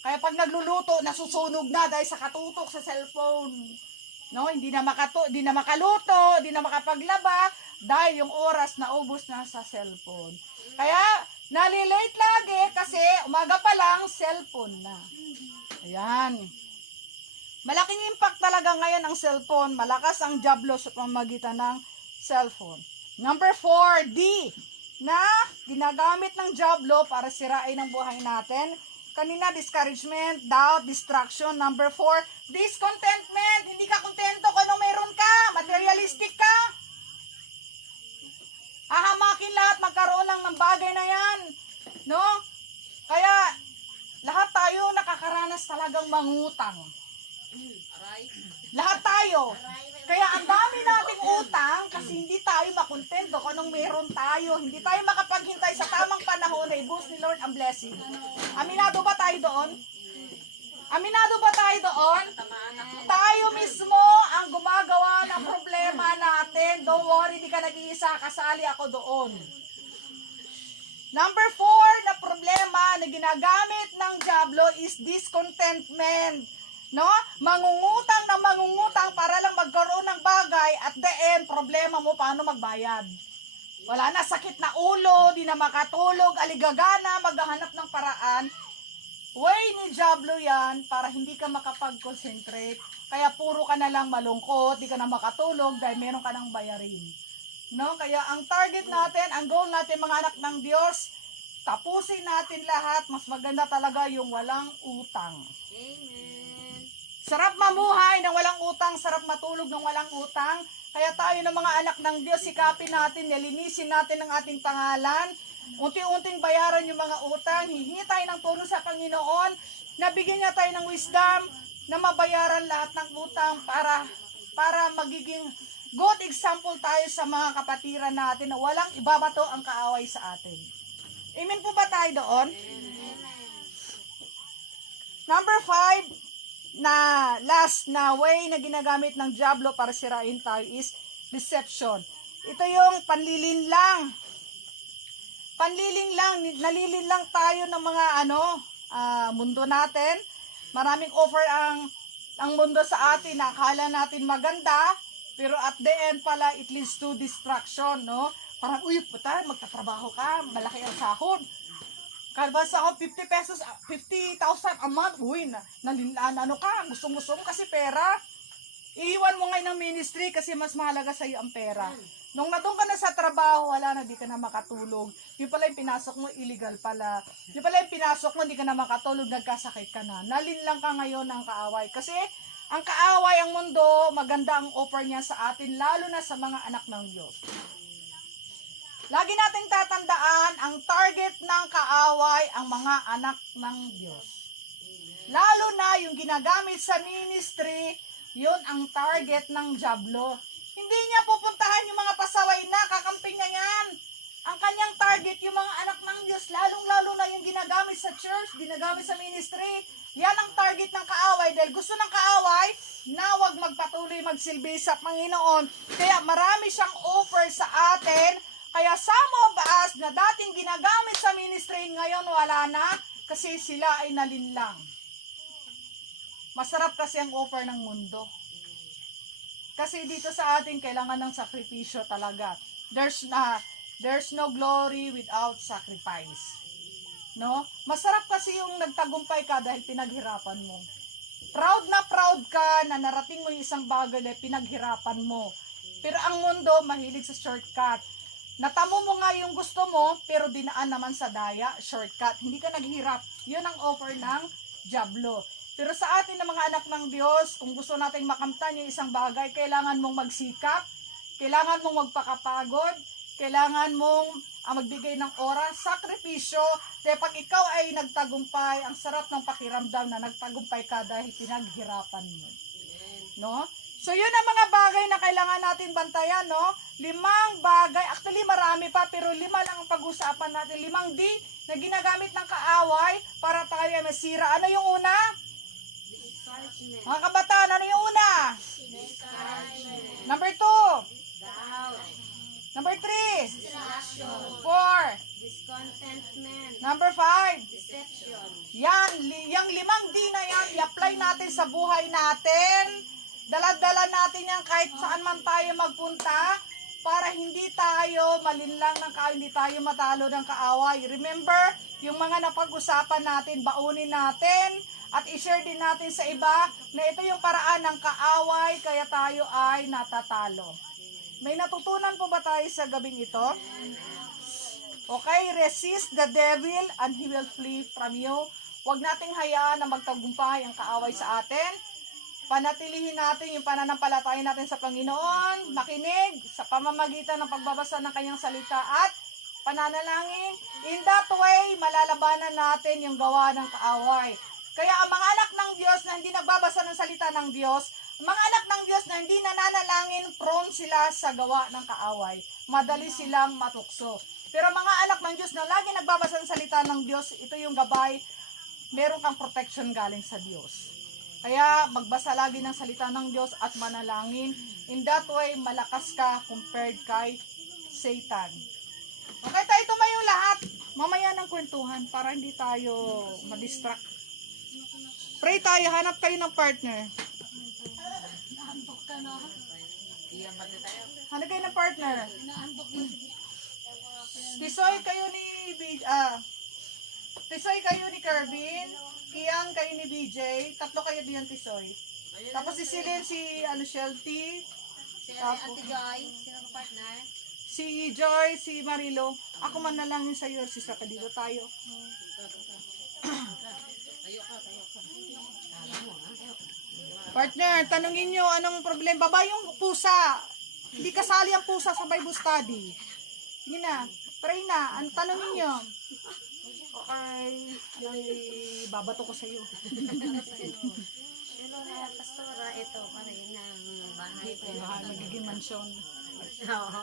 Kaya pag nagluluto, nasusunog na dahil sa katutok sa cellphone. No, hindi na makaluto, hindi na makapaglaba dahil yung oras na ubos na sa cellphone. Kaya nalilate lagi kasi umaga pa lang cellphone na. Ayan. Malaking impact talaga ngayon ang cellphone. Malakas ang Diablo sa pamamagitan ng cellphone. Number 4, D, na ginagamit ng Diablo para sirain ang buhay natin. Kanina, discouragement, doubt, distraction. Number 4, discontentment. Hindi ka kontento kung anong meron ka. Materialistic ka. Ahamakin lahat, magkaroon lang ng bagay na yan. No? Kaya, lahat tayo nakakaranas talagang mangutang. Lahat tayo. Kaya ang dami nating utang kasi hindi tayo makontento kung anong meron tayo. Hindi tayo makapaghintay sa tamang panahon na ibus ni Lord ang blessing. Aminado ba tayo doon? Aminado ba tayo doon? Tayo mismo ang gumagawa ng problema natin. Don't worry, hindi ka nag-iisa. Kasali ako doon. Number 4 na problema na ginagamit ng Diablo is discontentment. No? Mangungutang para lang magkaroon ng bagay at the end, problema mo paano magbayad. Wala na, sakit na ulo, di na makatulog, aligagana, maghahanap ng paraan. Way ni Diablo yan para hindi ka makapag-concentrate. Kaya puro ka na lang malungkot, di ka na makatulog dahil meron ka ng bayarin. No? Kaya ang target natin, ang goal natin mga anak ng Diyos, tapusin natin lahat. Mas maganda talaga yung walang utang. Amen. Sarap mamuhay ng walang utang, sarap matulog ng walang utang. Kaya tayo ng mga anak ng Diyos, sikapin natin, nilinisin natin ang ating pangalan. Unti-unting bayaran yung mga utang, hihingi tayo ng tulong sa Panginoon, nabigyan niya tayo ng wisdom na mabayaran lahat ng utang para magiging good example tayo sa mga kapatiran natin na walang ibabato ang kaaway sa atin. Amen po ba tayo doon? Number 5, na last na way na ginagamit ng Diablo para sirain tayo is deception. Ito yung panlilinlang. Nalilinlang tayo ng mga mundo natin. Maraming offer ang mundo sa atin na akala natin maganda, pero at the end pala it leads to distraction, no? Parang, puta, magtatrabaho ka, malaki ang sahod. Kalbas ako 50 pesos, 50,000 a month. Gusto mo kasi pera. Iiwan mo ngayon ng ministry kasi mas mahalaga sa iyo ang pera. Nung natong ka na sa trabaho, wala na, di ka na makatulog. Yung pala yung pinasok mo, illegal pala. Yung pala yung pinasok mo, di ka na makatulog, nagkasakit ka na. Nalinlang ka ngayon ng kaaway. Kasi ang kaaway, ang mundo, maganda ang offer niya sa atin, lalo na sa mga anak ng Diyos. Lagi nating tatandaan, ang target ng kaaway, ang mga anak ng Diyos. Lalo na yung ginagamit sa ministry, yun ang target ng Diablo. Hindi niya pupuntahan yung mga pasaway na, kakamping niya yan. Ang kanyang target, yung mga anak ng Diyos, lalong-lalo na yung ginagamit sa church, ginagamit sa ministry. Yan ang target ng kaaway dahil gusto ng kaaway na wag magpatuloy magsilbi sa Panginoon. Kaya marami siyang offer sa atin. Kaya some of us na dating ginagamit sa ministry ngayon wala na kasi sila ay nalinlang. Masarap kasi ang offer ng mundo. Kasi dito sa atin kailangan ng sakripisyo talaga. There's no glory without sacrifice. No? Masarap kasi yung nagtagumpay ka dahil pinaghirapan mo. Proud ka na narating mo yung isang bagay na pinaghirapan mo. Pero ang mundo mahilig sa shortcut. Natamo mo nga yung gusto mo, pero dinaan naman sa daya, shortcut. Hindi ka naghirap. Yun ang offer ng Diablo. Pero sa atin na mga anak ng Diyos, kung gusto nating makamtan yung isang bagay, kailangan mong magsikap, kailangan mong magpakapagod, kailangan mong magbigay ng oras, sakripisyo. Kaya pag ikaw ay nagtagumpay, ang sarap ng pakiramdam na nagtagumpay ka dahil pinaghirapan mo. no? So yun ang mga bagay na kailangan natin bantayan, no? 5 bagay, actually marami pa, pero 5 lang ang pag-usapan natin. 5 D na ginagamit ng kaaway para tayo ay masira. Ano yung una? Discouragement. Mga kabataan, ano yung una? Discouragement. Number 2. Doubt. Number 3. Distraction. 4. Discontentment. Number 5. Deception. Yan, yung 5 D na yan, i-apply natin sa buhay natin. Dala-dala natin yan kahit saan man tayo magpunta para hindi tayo malinlang ng kaaway, hindi tayo matalo ng kaaway. Remember, yung mga napag-usapan natin, baunin natin at i-share din natin sa iba na ito yung paraan ng kaaway kaya tayo ay natatalo. May natutunan po ba tayo sa gabing ito? Okay, resist the devil and he will flee from you. Huwag nating hayaan na magtagumpay ang kaaway sa atin. Panatilihin natin yung pananampalataya natin sa Panginoon, makinig sa pamamagitan ng pagbabasa ng kanyang salita at pananalangin. In that way, malalabanan natin yung gawa ng kaaway. Kaya ang mga anak ng Diyos na hindi nagbabasa ng salita ng Diyos, mga anak ng Diyos na hindi nananalangin, prone sila sa gawa ng kaaway. Madali silang matukso. Pero mga anak ng Diyos na lagi nagbabasa ng salita ng Diyos, ito yung gabay, meron kang protection galing sa Diyos. Kaya magbasa lagi ng salita ng Diyos at manalangin. In that way, malakas ka compared kay Satan. Okay, tayo tumayo lahat. Mamaya ng kwentuhan para hindi tayo madistract. Pray tayo, hanap kayo ng partner. Hanap kayo ng partner. Tisoy kayo ni Tisoy kayo ni Kervin, Kian kayo ni BJ, tatlo kayo diyan Tisoy. Tapos si Silin, si Shelty, Ate Joy, sino ang partner? si Joy, si Marilo. Ako man na lang yun sa iyo, sis, dito tayo. Partner, tanungin nyo anong problema. Baba yung pusa. Hindi kasali ang pusa sa Bible study. Sige na, pray na. Ang tanongin nyo. Okay, babato ko sa iyo. Hello na, pastora, ito pa rin ang bahay ko. Baka magiging mansyon. Oo.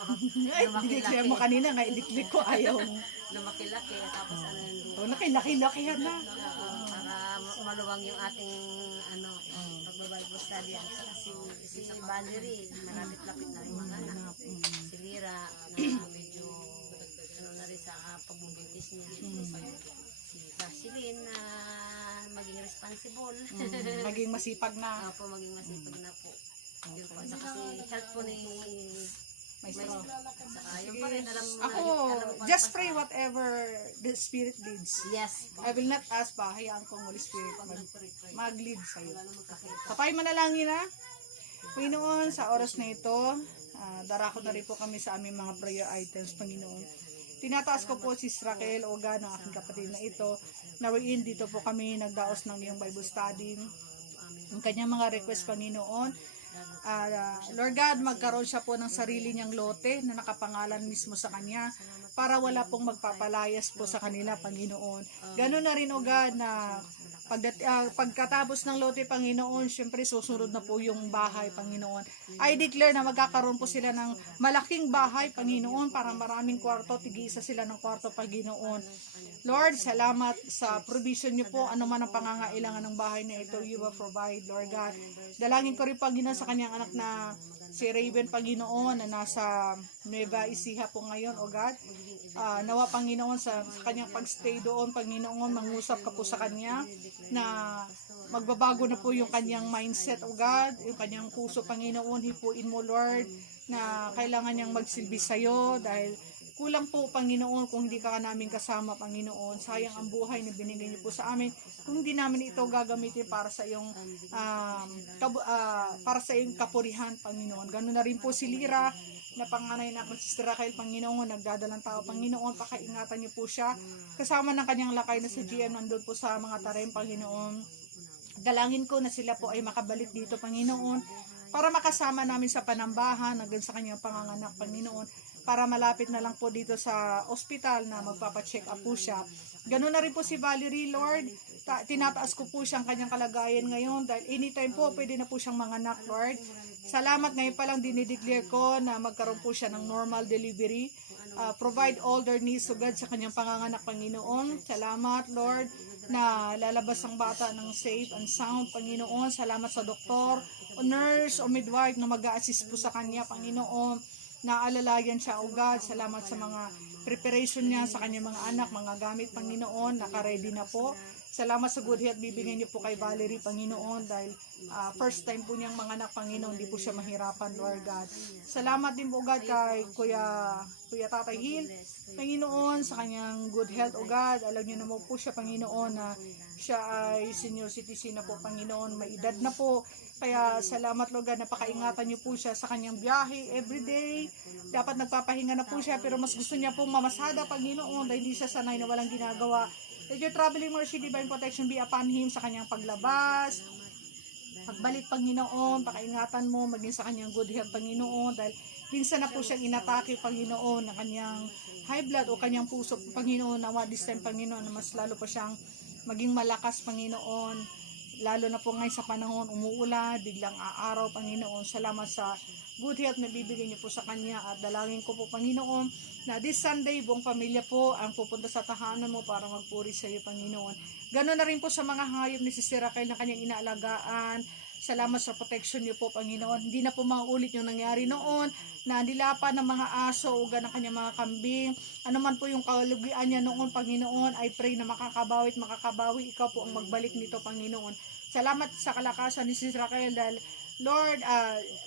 Ay, dineclare mo kanina nga, i-declare ko ayaw mo. Lumaki-laki, tapos ano yung lupa. Oh, laki-laki-lakihan na. Para maluwang yung ating pagbabible study. At saka si Valerie, malapit-lapit na yung mga anak. Si Lira, na medyo ano na rin sa pagbubuntis niya. Si Jocelyn na maging responsible. Maging masipag na. Opo, maging masipag na po. Yun po. At saka si help po ni Maestro. saka yun pa rin. Ako, just pray whatever the Spirit leads. Yes. I will not ask pa, hayaan ko Holy Spirit mag-lead sa'yo. Kapay manalangin na. Panginoon, sa oras na ito, darako na rin po kami sa aming mga prayer items, Panginoon. Tinataas ko po si Raquel, Oga, ng aking kapatid na ito. Nawiin dito po kami nagdaos ng iyong Bible study. Ang kanyang mga request, Panginoon. Lord God, magkaroon siya po ng sarili niyang lote na nakapangalan mismo sa kanya para wala pong magpapalayas po sa kanila, Panginoon. Ganun na rin, O God, na pagkatapos ng lote, Panginoon, syempre susunod na po yung bahay, Panginoon. I declare na magkakaroon po sila ng malaking bahay, Panginoon, para maraming kwarto, tig-isa sila ng kwarto, Panginoon. Lord, salamat sa provision niyo po, ano man ang pangangailangan ng bahay na ito, you will provide, Lord God. Dalangin ko rin, Panginoon, sa kanyang anak na si Raven, Panginoon, na nasa Nueva Ecija po ngayon, O God. Nawa, Panginoon, sa kanyang pagstay doon, Panginoon, mangusap ka po sa kanya na magbabago na po yung kanyang mindset, O God, yung kanyang puso, Panginoon, hipuin mo, Lord, na kailangan niyang magsilbi sa'yo dahil kulang po, Panginoon, kung hindi ka namin kasama, Panginoon. Sayang ang buhay na binigay niyo po sa amin. Kung hindi namin ito gagamitin para sa iyong kapurihan, Panginoon. Ganun na rin po si Lira, na panganay na si Sister Raquel, Panginoon, nagdadalang tao, Panginoon, pakaingatan niyo po siya. Kasama ng kanyang lakay na si GM, nandun po sa mga tarem, Panginoon. Dalangin ko na sila po ay makabalik dito, Panginoon, para makasama namin sa panambahan hanggang sa kanyang panganganak, Panginoon, para malapit na lang po dito sa ospital na magpapacheck up po siya. Ganun na rin po si Valerie, Lord. Tinataas ko po siyang kanyang kalagayan ngayon dahil anytime po pwede na po siyang manganak, Lord. Salamat, ngayon pa lang dinideclare ko na magkaroon po siya ng normal delivery. Provide all their needs, so God, sa kanyang panganganak, Panginoon. Salamat, Lord, na lalabas ang bata ng safe and sound, Panginoon. Salamat sa doktor, o nurse, o midwife na mag-a-assist po sa kanya, Panginoon. Naalalayan siya, o God. Salamat sa mga preparation niya sa kanyang mga anak, mga gamit, Panginoon. Naka-ready na po. Salamat sa good health bibigyan niyo po kay Valerie, Panginoon, dahil first time po niyang manganak, Panginoon, hindi po siya mahirapan, Lord God. Salamat din po, God, kay Kuya Tatay Hill, Panginoon, sa kanyang good health, O God. Alam niyo naman po siya, Panginoon, na siya ay senior citizen na po, Panginoon, may edad na po. Kaya salamat, Lord God, napakaingatan niyo po siya sa kanyang biyahe everyday. Dapat nagpapahinga na po siya, pero mas gusto niya pong mamasada, Panginoon, dahil hindi siya sanay na walang ginagawa. Let your traveling mercy, divine protection be upon him sa kanyang paglabas, pagbalik, Panginoon, pakaingatan mo, maging sa kanyang good health, Panginoon, dahil minsan na po siyang inatake, Panginoon, ng kanyang high blood o kanyang puso, Panginoon, nawa this time, Panginoon, na mas lalo pa siyang maging malakas, Panginoon, lalo na po ngayon sa panahon, umuulan, biglang aaraw, Panginoon. Salamat sa good health na bibigyan niyo po sa kanya, at dalangin ko po, Panginoon, na this Sunday, buong pamilya po ang pupunta sa tahanan mo para magpuri sa iyo, Panginoon. Ganoon na rin po sa mga hayop ni Sister Raquel na kanyang inaalagaan. Salamat sa protection niyo po, Panginoon. Hindi na po mauulit yung nangyari noon, na nilapan ng mga aso o ng kanyang mga kambing. Ano man po yung kalugian niya noon, Panginoon, I pray na makakabawi at makakabawi. Ikaw po ang magbalik nito, Panginoon. Salamat sa kalakasan ni Sister Raquel dahil, Lord,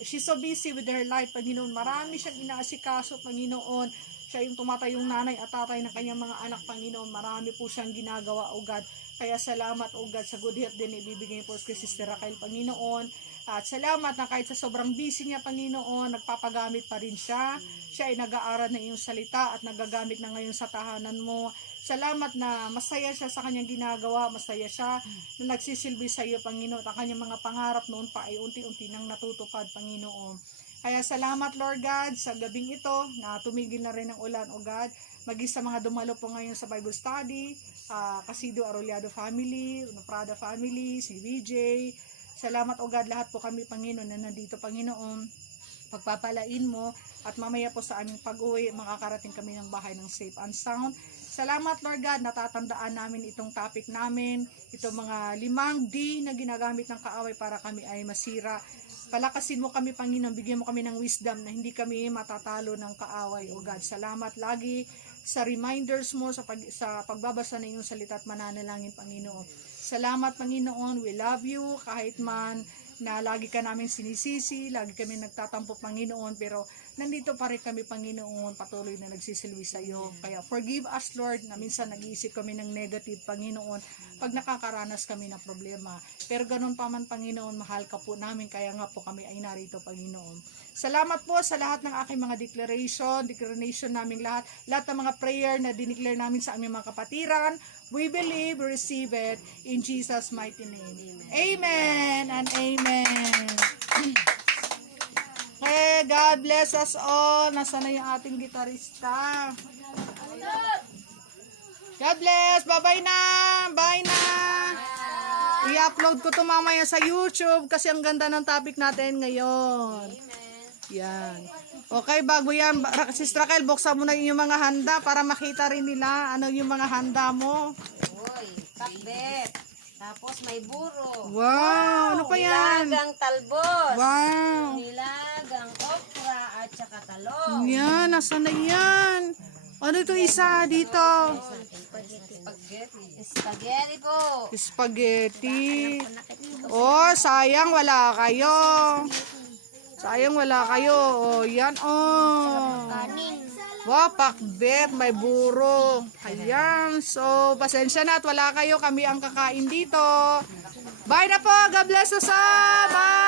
she's so busy with her life, Panginoon. Marami siyang inaasikaso, Panginoon. Siya yung tumatayong nanay at tatay ng kanyang mga anak, Panginoon. Marami po siyang ginagawa, O God. Kaya salamat, O God, sa good health din ibibigay po kay Sister Raquel, Panginoon. At salamat na kahit sa sobrang busy niya, Panginoon, nagpapagamit pa rin siya. Siya ay nag-aaral na iyong salita at nagagamit na ngayon sa tahanan mo. Salamat na masaya siya sa kanyang ginagawa, masaya siya na nagsisilbi sa iyo, Panginoon. Ang kanyang mga pangarap noon pa ay unti-unti nang natutupad, Panginoon. Kaya salamat, Lord God, sa gabing ito na tumigil na rin ang ulan, O God. Maging sa mga dumalo po ngayon sa Bible study, Casido Arrollado family, Prada family, si VJ. Salamat, O God, lahat po kami, Panginoon, na nandito, Panginoon. Pagpapalain mo at mamaya po sa aming pag-uwi, makakarating kami ng bahay ng safe and sound. Salamat, Lord God, natatandaan namin itong topic namin, itong mga 5 D na ginagamit ng kaaway para kami ay masira. Palakasin mo kami, Panginoon, bigyan mo kami ng wisdom na hindi kami matatalo ng kaaway, O God. Salamat lagi sa reminders mo, sa pagbabasa ng iyong salita at mananalangin, Panginoon. Salamat, Panginoon, we love you, kahit man na lagi ka namin sinisisi, lagi kami nagtatampo, Panginoon, pero nandito pa rin kami, Panginoon, patuloy na nagsisilbi sa iyo. Kaya forgive us, Lord, na minsan nag-iisip kami ng negative, Panginoon, pag nakakaranas kami ng problema. Pero ganun pa man, Panginoon, mahal ka po namin, kaya nga po kami ay narito, Panginoon. Salamat po sa lahat ng aking mga declaration naming lahat ng mga prayer na dineclare namin sa aming mga kapatiran. We believe, we receive it in Jesus' mighty name. Amen and amen. Hey, God bless us all. Nasaan na yung ating gitarista? God bless. Bye-bye na. Bye na. I-upload ko to mamaya sa YouTube kasi ang ganda ng topic natin ngayon. Yan. Okay, bago yan, Sister Raquel, buksan mo na yung mga handa para makita rin nila ano yung mga handa mo. Uy, pakbet. Tapos may buro. Wow, ano pa yan? Nilagang talbos. Wow. Nilagang okra at saka talong. Yan, nasa na yan? Ano ito isa dito? Spaghetti po. Spaghetti. Oh, sayang wala kayo. Sayang wala kayo. Oh, yan oh. Wow, pakbet, may buro. Ayan. So, pasensya na at wala kayo. Kami ang kakain dito. Bye na po. God bless us all. Bye.